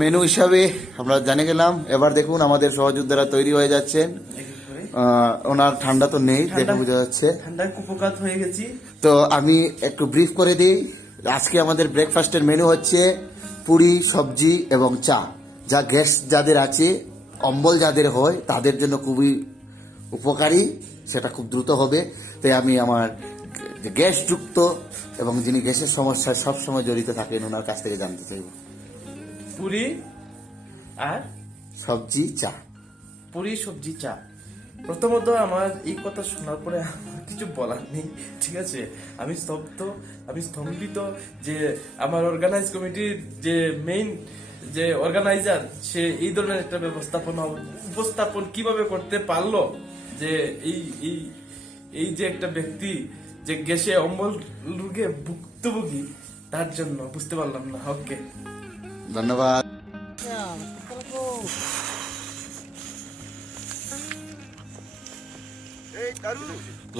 Menu হিসাবে আমরা জানে গেলাম। এবার দেখুন আমাদের সহযোদ্ধারা তৈরি হয়ে যাচ্ছেন। ওনার ঠান্ডা তো নেই, দেখে বোঝা যাচ্ছে ঠান্ডায় কুপোকাত হয়ে গেছি। তো আমি একটু ব্রিফ করে দিই। আজকে আমাদের ব্রেকফাস্টের মেনু হচ্ছে পুরি, সবজি এবং চা। যা গ্যাস যাদের আছে, অম্বল যাদের হয়, তাদের জন্য খুবই উপকারী, সেটা খুব দ্রুত হবে। তাই আমি আমার গ্যাসযুক্ত এবং যিনি গ্যাসের সমস্যায় সবসময় জড়িত থাকেন ওনার কাছ থেকে জানতে চাইব। পুরি আর সবজি, চা। পুরি, সবজি, চা। প্রথমত আমার এই কথা শোনার পরে আমার কিছু বলার নেই, ঠিক আছে। আমি স্তম্ভিত যে আমার অর্গানাইজ কমিটির যে মেইন যে অর্গানাইজার, সে এই ধরনের একটা উপস্থাপন কিভাবে করতে পারলো, যে এই এই এই যে একটা ব্যক্তি যে গ্যাসে অম্বল রোগে ভুক্তভোগী, তার জন্য বুঝতে পারলাম না। ওকে, ধন্যবাদ।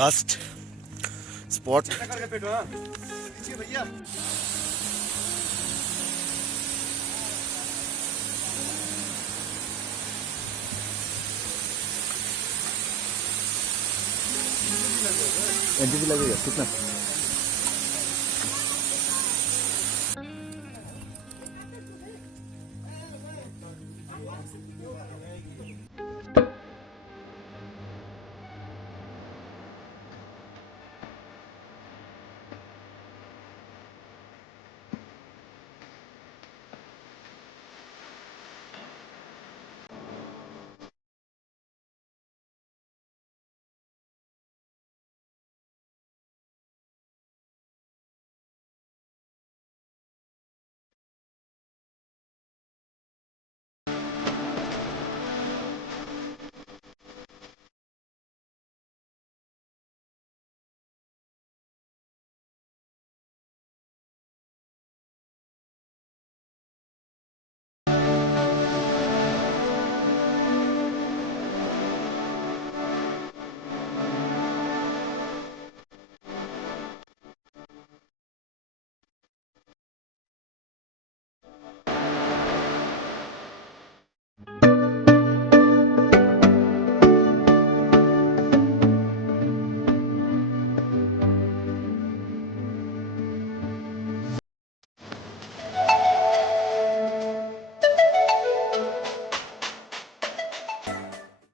Last spot. एनटीपी लगेगा कितना?